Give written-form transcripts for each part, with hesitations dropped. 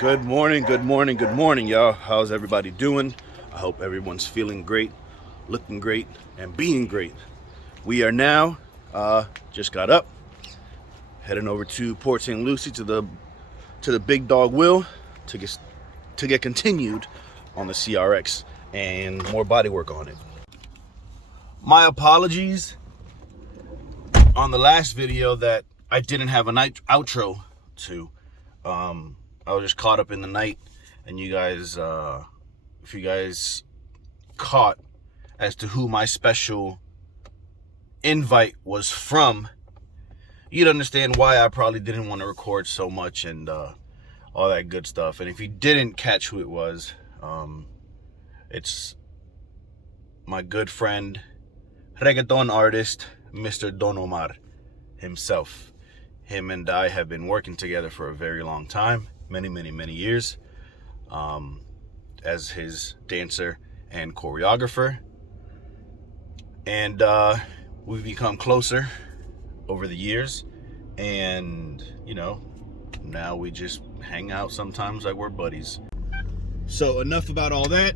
Good morning, good morning, good morning, y'all. How's everybody doing? I hope everyone's feeling great, looking great, and being great. We are now, just got up, heading over to Port St. Lucie to the big dog Will to get continued on the CRX and more body work on it. My apologies on the last video that I didn't have an outro to. I was just caught up in the night, and you guys, if you guys caught as to who my special invite was from, you'd understand why I probably didn't want to record so much and all that good stuff. And if you didn't catch who it was, it's my good friend, reggaeton artist, Mr. Don Omar himself. Him and I have been working together for a very long time, many years, as his dancer and choreographer. And we've become closer over the years. And, you know, now we just hang out sometimes like we're buddies. So enough about all that.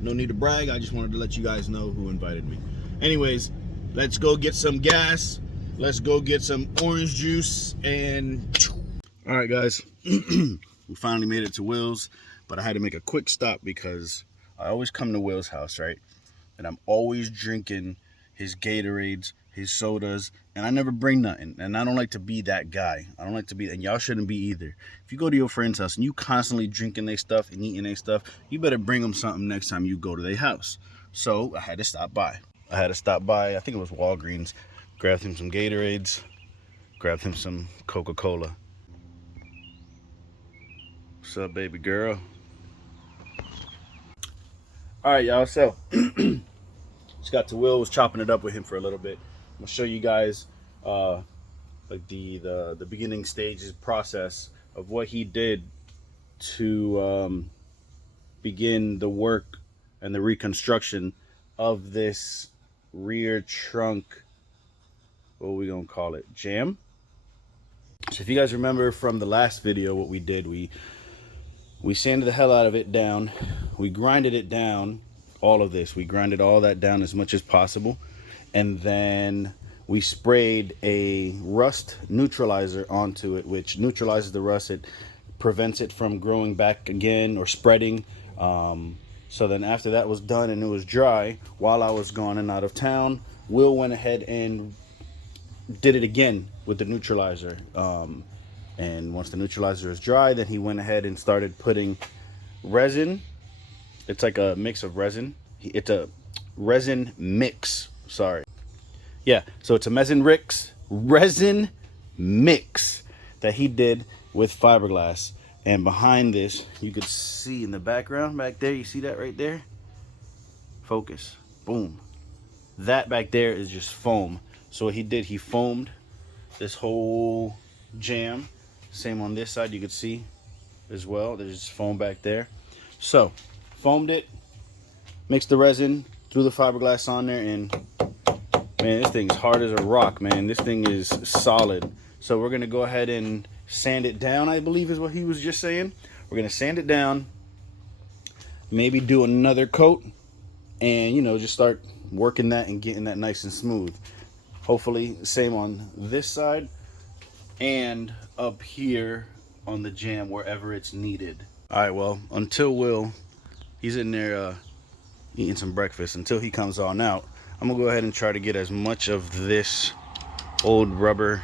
No need to brag. I just wanted to let you guys know who invited me. Anyways, let's go get some gas. Let's go get some orange juice and... All right, guys. We finally made it to Will's, but I had to make a quick stop because I always come to Will's house, right? And I'm always drinking his Gatorades, his sodas, and I never bring nothing. And I don't like to be that guy. I don't like to be, and y'all shouldn't be either. If you go to your friend's house and you constantly drinking their stuff and eating their stuff, you better bring them something next time you go to their house. So I had to stop by. I think it was Walgreens, grabbed him some Gatorades, grabbed him some Coca-Cola. What's up, baby girl? All right, y'all, so just got to Will, was chopping it up with him for a little bit. I'm gonna show you guys like the beginning stages process of what he did to begin the work and the reconstruction of this rear trunk, what are we gonna call it, jam. So if you guys remember from the last video, what we did, we sanded the hell out of it down. We grinded it down, all of this. We grinded all that down as much as possible. And then we sprayed a rust neutralizer onto it, which neutralizes the rust. It prevents it from growing back again or spreading. So then after that was done and it was dry, while I was gone and out of town, Will went ahead and did it again with the neutralizer. And once the neutralizer is dry, then he went ahead and started putting resin. It's like a mix of resin. It's a resin mix. Sorry. Yeah, so it's a resin mix that he did with fiberglass. And behind this, you could see in the background back there, you see that right there? Focus. Boom. That back there is just foam. So what he did, he foamed this whole jam. Same on this side, you could see as well. There's foam back there. So, foamed it, mixed the resin, threw the fiberglass on there, and man, this thing's hard as a rock, man. This thing is solid. So we're gonna go ahead and sand it down, I believe is what he was just saying. We're gonna sand it down, maybe do another coat, and you know, just start working that and getting that nice and smooth. Hopefully, same on this side and up here on the jam wherever it's needed. All right, well, until Will, he's in there eating some breakfast. Until he comes on out, I'm gonna go ahead and try to get as much of this old rubber,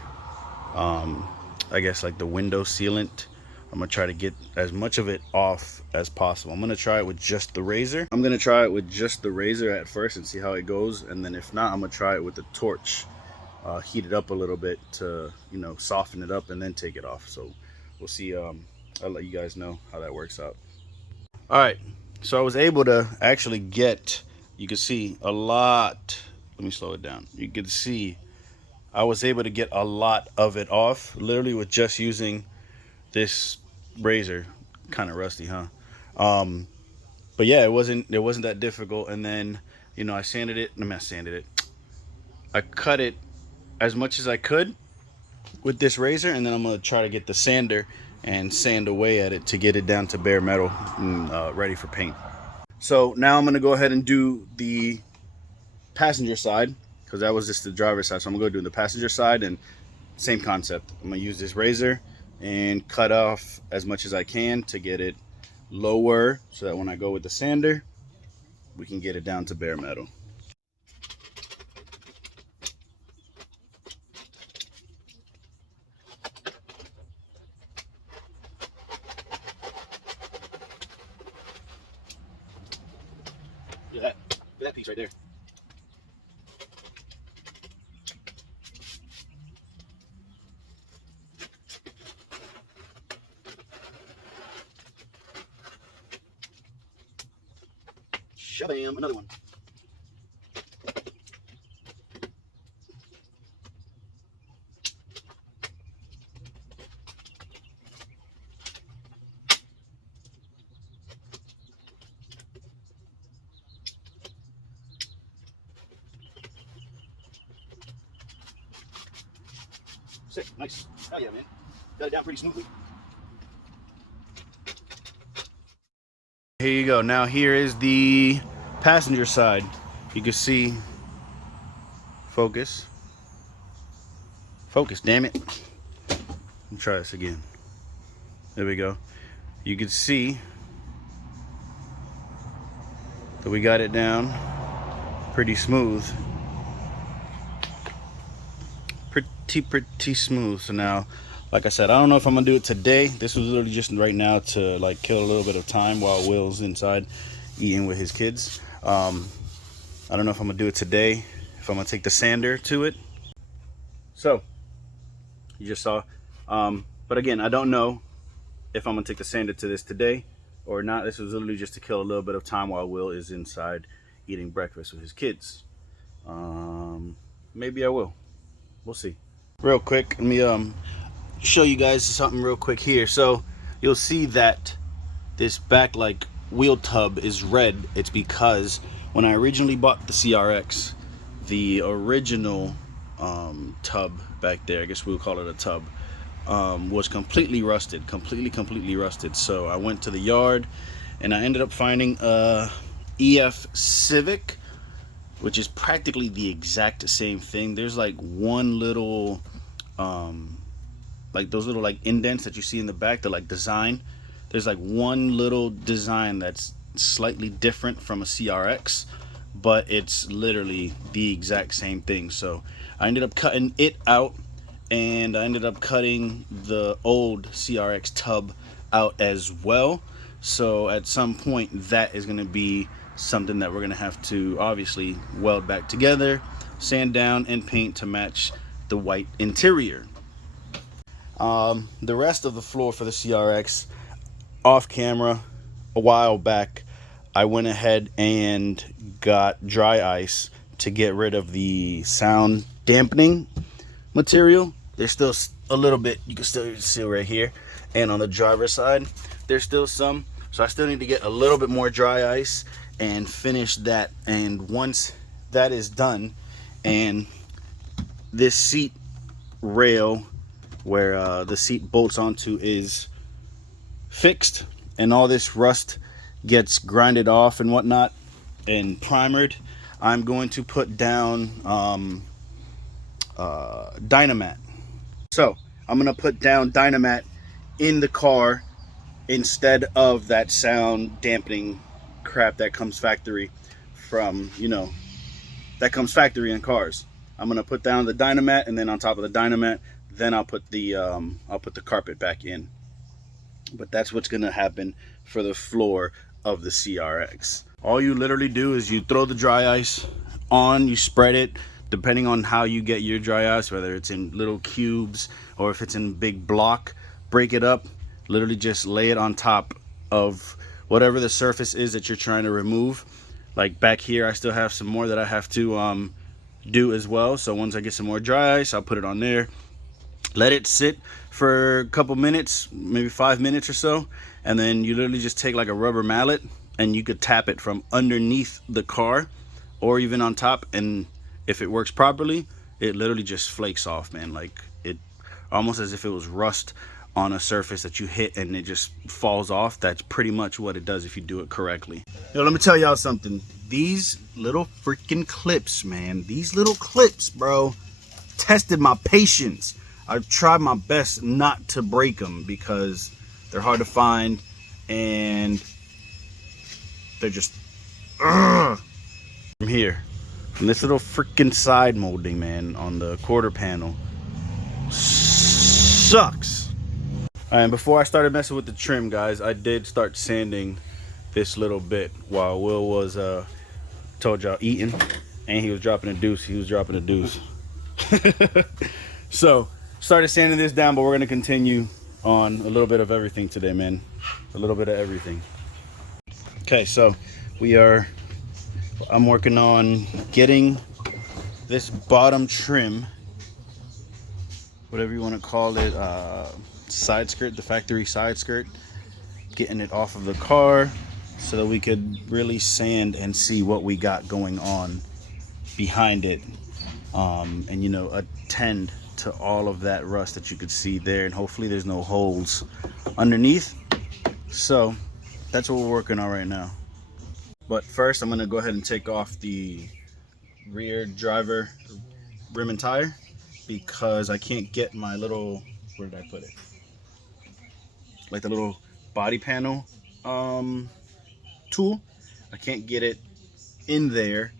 I guess like the window sealant, I'm gonna try to get as much of it off as possible. I'm gonna try it with just the razor. At first and see how it goes, and then if not, I'm gonna try it with the torch. Heat it up a little bit to, you know, soften it up and then take it off. So we'll see. I'll let you guys know how that works out. All right, so I was able to actually get, you can see a lot. Let me slow it down. You can see I was able to get a lot of it off literally with just using this razor. Kind of rusty, huh? But yeah, it wasn't that difficult. And then, you know, I cut it as much as I could with this razor, and then I'm gonna try to get the sander and sand away at it to get it down to bare metal and ready for paint. So now I'm going to go ahead and do the passenger side, because that was just the driver's side. So I'm going to go do the passenger side, and same concept. I'm going to use this razor and cut off as much as I can to get it lower, so that when I go with the sander, we can get it down to bare metal. Look at that piece right there. Shabam, another one. Sick, nice. Oh yeah, man. Got it down pretty smoothly. Here you go. Now here is the passenger side. You can see, focus, damn it. Let me try this again. There we go. You can see that we got it down pretty smooth. Pretty smooth. So now, like I said, I don't know if I'm gonna do it today. This was literally just right now to like kill a little bit of time while Will's inside eating with his kids. I don't know if I'm gonna do it today, if I'm gonna take the sander to it. So you just saw, but again, I don't know if I'm gonna take the sander to this today or not. This was literally just to kill a little bit of time while Will is inside eating breakfast with his kids. Maybe I will. We'll see. Real quick, let me show you guys something real quick here. So you'll see that this back like wheel tub is red. It's because when I originally bought the CRX, the original tub back there, I guess we'll call it a tub, was completely rusted, completely rusted. So I went to the yard and I ended up finding a EF Civic, which is practically the exact same thing. There's like one little like those little like indents that you see in the back, the like design. There's like one little design that's slightly different from a CRX, but it's literally the exact same thing. So I ended up cutting it out, and I ended up cutting the old CRX tub out as well. So at some point that is going to be something that we're going to have to obviously weld back together, sand down, and paint to match the white interior. The rest of the floor for the CRX, off camera a while back, I went ahead and got dry ice to get rid of the sound dampening material. There's still a little bit, you can still see right here, and on the driver's side there's still some, so I still need to get a little bit more dry ice and finish that. And once that is done, and this seat rail where the seat bolts onto is fixed, and all this rust gets grinded off and whatnot and primered, I'm going to put down Dynamat. So I'm gonna put down Dynamat in the car instead of that sound dampening crap that comes factory from, you know, that comes factory in cars. I'm gonna put down the Dynamat, and then on top of the Dynamat, then I'll put the carpet back in. But that's what's gonna happen for the floor of the CRX. All you literally do is you throw the dry ice on, you spread it depending on how you get your dry ice, whether it's in little cubes or if it's in big block. Break it up, literally just lay it on top of whatever the surface is that you're trying to remove. Like back here, I still have some more that I have to do as well. So once I get some more dry ice, I'll put it on there, let it sit for a couple minutes, maybe 5 minutes or so, and then you literally just take like a rubber mallet and you could tap it from underneath the car or even on top, and if it works properly, it literally just flakes off, man. Like it almost as if it was rust on a surface that you hit and it just falls off. That's pretty much what it does if you do it correctly. Yo, let me tell y'all something. These little freaking clips, man, these little clips, bro, tested my patience. I tried my best not to break them because they're hard to find and they're just from here, from this little freaking side molding, man, on the quarter panel sucks. And before I started messing with the trim, guys, I did start sanding this little bit while Will was told y'all eating, and he was dropping a deuce. So started sanding this down, but we're gonna continue on a little bit of everything today, man. A little bit of everything. Okay, so I'm working on getting this bottom trim, whatever you want to call it, side skirt, the factory side skirt, getting it off of the car so that we could really sand and see what we got going on behind it, and you know, attend to all of that rust that you could see there, and hopefully there's no holes underneath. So that's what we're working on right now. But first I'm gonna go ahead and take off the rear driver rim and tire because I can't get my little, where did I put it? Like the little body panel tool. I can't get it in there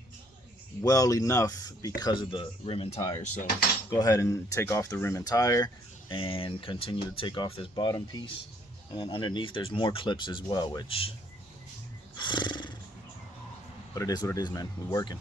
well enough because of the rim and tire. So go ahead and take off the rim and tire and continue to take off this bottom piece. And then underneath there's more clips as well, which, but it is what it is, man. We're working.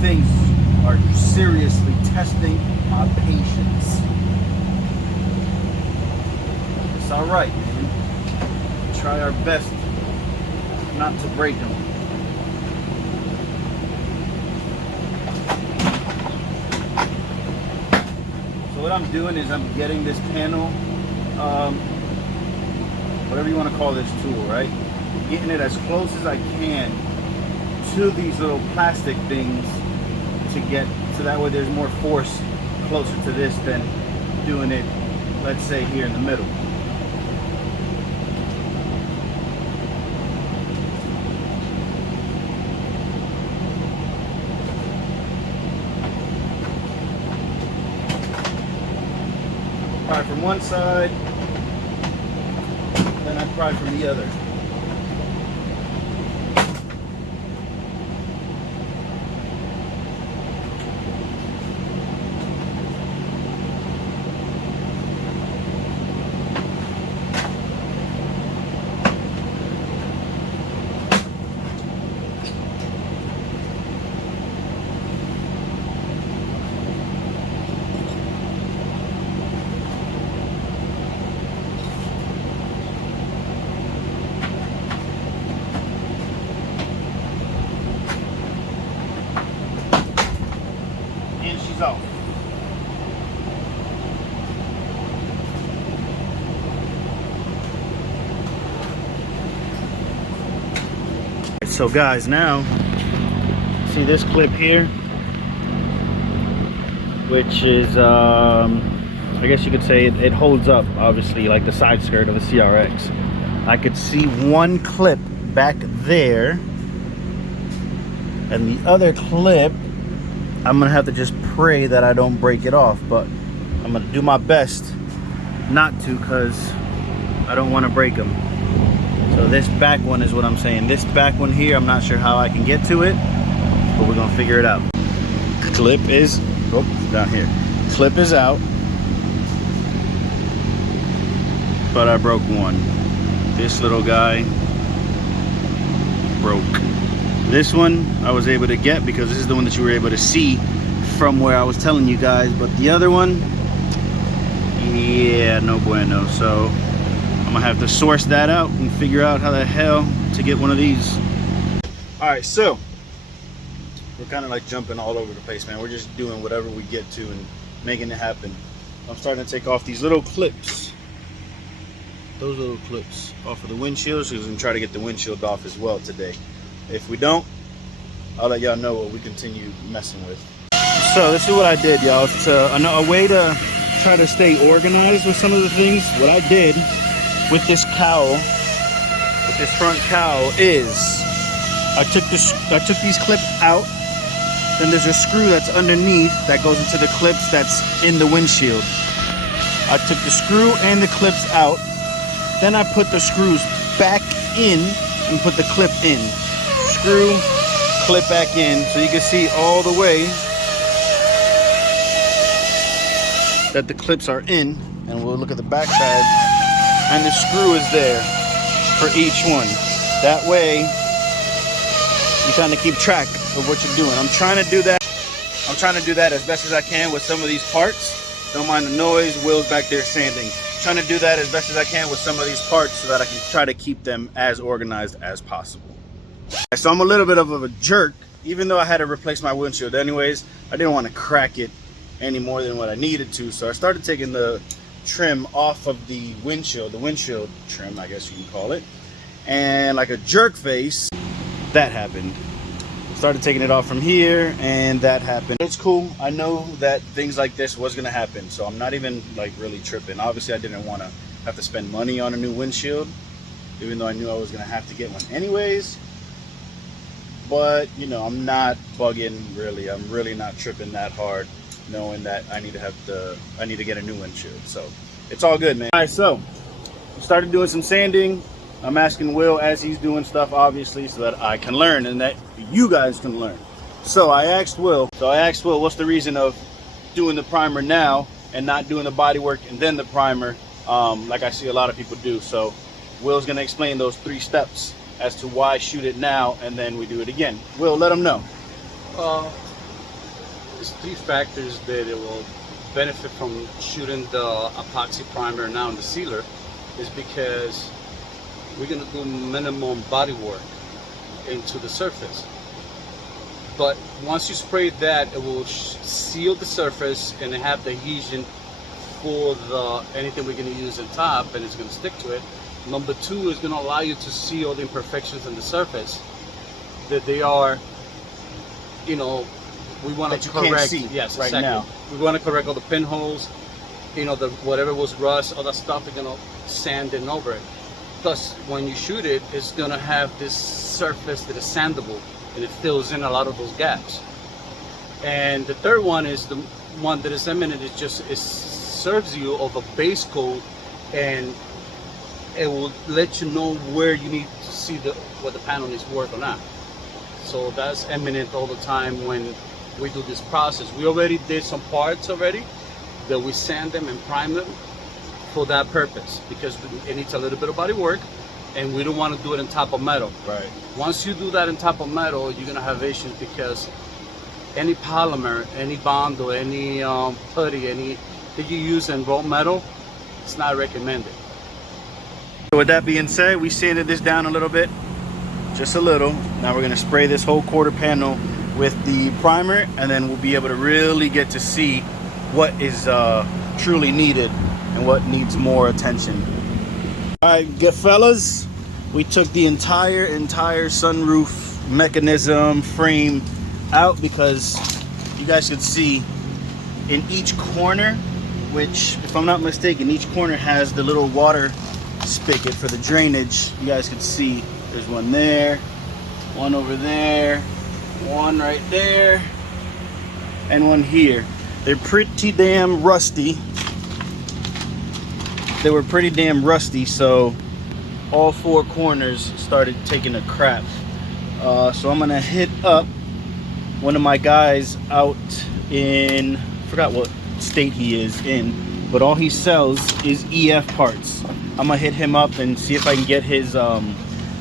Things are seriously testing my patience. It's all right, man. Try our best not to break them. So what I'm doing is I'm getting this panel, whatever you want to call this tool, right? Getting it as close as I can to these little plastic things to get, so that way there's more force closer to this than doing it, let's say, here in the middle. Pry from one side, then I pry from the other. Off. So guys, now see this clip here, which is I guess you could say it holds up, obviously, like the side skirt of the CRX. I could see one clip back there, and the other clip I'm gonna have to just pray that I don't break it off, but I'm gonna do my best not to, because I don't want to break them. So this back one is what I'm saying. This back one here, I'm not sure how I can get to it, but we're gonna figure it out. Clip is, oh, down here. Clip is out, but I broke one. This little guy broke. This one I was able to get because this is the one that you were able to see from where I was telling you guys, but the other one, Yeah, no bueno. So I'm gonna have to source that out and figure out how the hell to get one of these. All right, so we're kind of like jumping all over the place, man. We're just doing whatever we get to and making it happen. I'm starting to take off these little clips. Those little clips off of the windshield, so we're gonna try to get the windshield off as well today. If we don't, I'll let y'all know what we continue messing with. So this is what I did, y'all. It's a way to try to stay organized with some of the things. What I did with this cowl, with this front cowl, is I took these clips out. Then there's a screw that's underneath that goes into the clips that's in the windshield. I took the screw and the clips out. Then I put the screws back in and put the clip in. Screw, clip back in, so you can see all the way that the clips are in. And we'll look at the back side, and the screw is there for each one. That way you kind of keep track of what you're doing. I'm trying to do that as best as I can with some of these parts. Don't mind the noise. Will's back there sanding. Trying to do that as best as I can with some of these parts so that I can try to keep them as organized as possible. So I'm a little bit of a jerk, even though I had to replace my windshield anyways. I didn't want to crack it any more than what I needed to, so I started taking the trim off of the windshield trim, I guess you can call it. And like a jerk face, that happened. Started taking it off from here, and that happened. It's cool. I know that things like this was gonna happen, so I'm not even like really tripping. Obviously I didn't want to have to spend money on a new windshield, even though I knew I was gonna have to get one anyways. But you know, I'm not bugging really. I'm really not tripping that hard, knowing that I need to get a new windshield. So it's all good, man. All right, so started doing some sanding. I'm asking Will as he's doing stuff, obviously, so that I can learn and that you guys can learn. So I asked Will, what's the reason of doing the primer now and not doing the body work and then the primer, like I see a lot of people do. So Will's gonna explain those 3 steps as to why shoot it now and then we do it again. Will, let them know. There's 3 factors that it will benefit from shooting the epoxy primer now in the sealer, is because we're going to do minimum body work into the surface. But once you spray that, it will seal the surface and have the adhesion for anything we're going to use on top, and it's going to stick to it. Number 2 is going to allow you to see all the imperfections in the surface that they are, you know, we want to correct. Yes, right, exactly. Now we want to correct all the pinholes, you know, whatever was rust, all that stuff. We're going to sand it over it. Plus, when you shoot it, it's going to have this surface that is sandable, and it fills in a lot of those gaps. And the third one is the one that is eminent. It serves you of a base coat, and it will let you know where you need to see what the panel needs to work or not. So that's eminent all the time when we do this process. We already did some parts already that we sand them and prime them for that purpose, because it needs a little bit of body work, and we don't want to do it on top of metal. Right. Once you do that on top of metal, you're gonna have issues, because any polymer, any bond, or any putty, any that you use in raw metal, it's not recommended. So with that being said, we sanded this down a little bit, just a little. Now we're gonna spray this whole quarter panel with the primer, and then we'll be able to really get to see what is truly needed and what needs more attention. All right, good fellas, we took the entire sunroof mechanism frame out, because you guys could see in each corner, which if I'm not mistaken, each corner has the little water spigot for the drainage. You guys can see there's one there, one over there, one right there, and one here. They're pretty damn rusty. They were pretty damn rusty, so all 4 corners started taking a crap. So I'm gonna hit up one of my guys out in, I forgot what state he is in, but all he sells is EF parts. I'm gonna hit him up and see if I can get his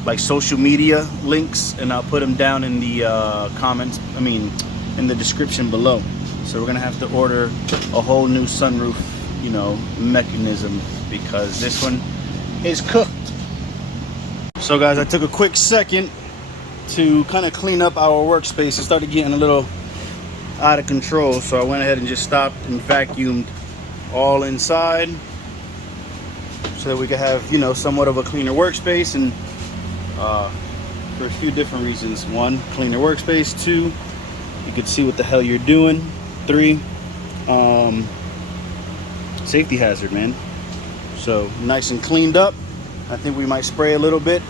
like social media links, and I'll put them down in the comments, in the description below. So we're gonna have to order a whole new sunroof you know, mechanism, because this one is cooked. So guys, I took a quick second to kind of clean up our workspace. It started getting a little out of control, so I went ahead and just stopped and vacuumed all inside so that we could have, you know, somewhat of a cleaner workspace. And for a few different reasons. One, cleaner workspace. Two, you could see what the hell you're doing. Three, safety hazard, man. So nice and cleaned up. I think we might spray a little bit.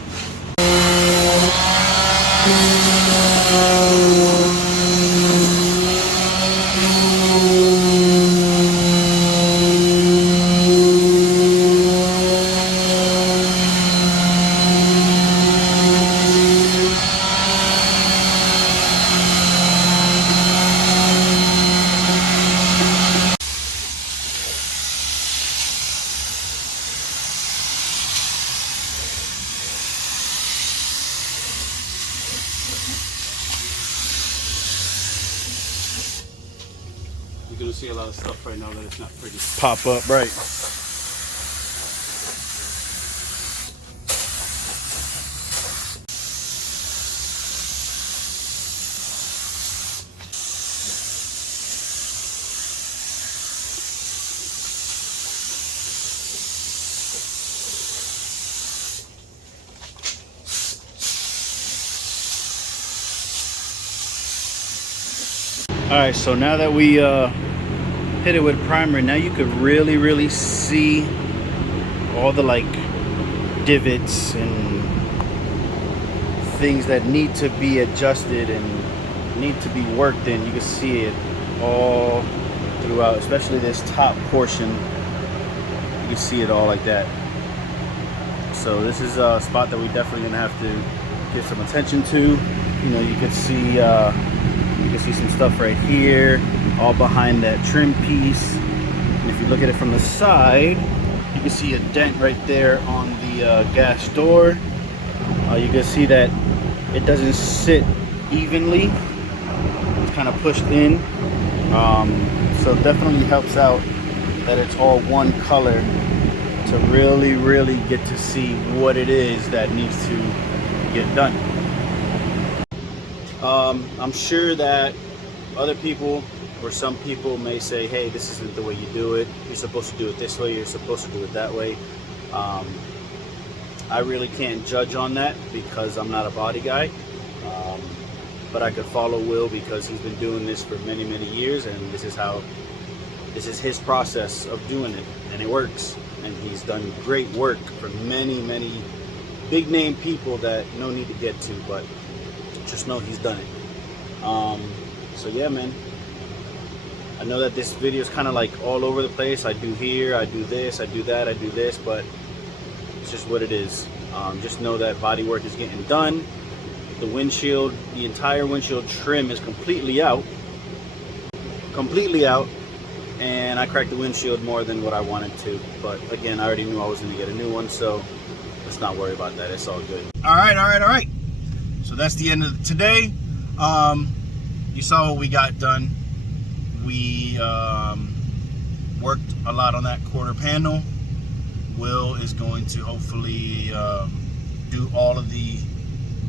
You're gonna see a lot of stuff right now that it's not pretty. Pop up, right. Alright, so now that we hit it with primer, now you could really see all the like divots and things that need to be adjusted and need to be worked in. You can see it all throughout, especially this top portion. You can see it all like that. So this is a spot that we definitely gonna have to give some attention to. You know, you can see some stuff right here, all behind that trim piece. And if you look at it from the side, you can see a dent right there on the gas door. You can see that it doesn't sit evenly. It's kind of pushed in. So it definitely helps out that it's all one color to really get to see what it is that needs to get done. I'm sure that other people or some people may say, hey, this isn't the way you do it. You're supposed to do it this way. You're supposed to do it that way. I really can't judge on that because I'm not a body guy. But I could follow Will because he's been doing this for many years, and this is his process of doing it, and it works. And he's done great work for many big name people that no need to get to, but just know he's done it. So yeah, man, I know that this video is kind of like all over the place. I do here, I do this, I do that, I do this, but it's just what it is. Just know that body work is getting done. The windshield, the entire windshield trim is completely out, and I cracked the windshield more than what I wanted to. But again, I already knew I was going to get a new one, so let's not worry about that. It's all good. All right. So that's the end of today. You saw what we got done. We worked a lot on that quarter panel. Will is going to hopefully do all of the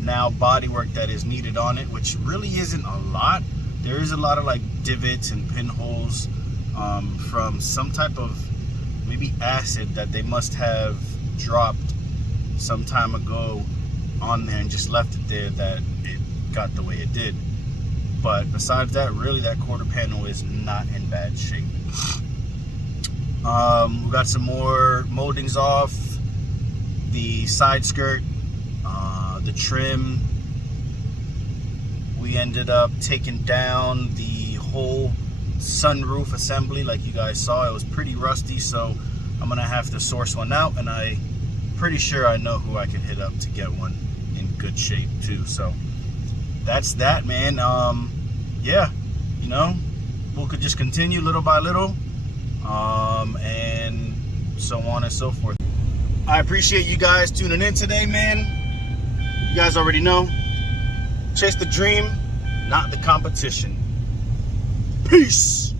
now body work that is needed on it, which really isn't a lot. There is a lot of like divots and pinholes from some type of maybe acid that they must have dropped some time ago on there and just left it there, that it got the way it did. But besides that, really that quarter panel is not in bad shape. We got some more moldings off, the side skirt, the trim. We ended up taking down the whole sunroof assembly. Like you guys saw, it was pretty rusty, so I'm gonna have to source one out, and I'm pretty sure I know who I can hit up to get one in good shape too. So that's that, man. Yeah, you know, we could just continue little by little, and so on and so forth. I appreciate you guys tuning in today, man. You guys already know, chase the dream, not the competition. Peace.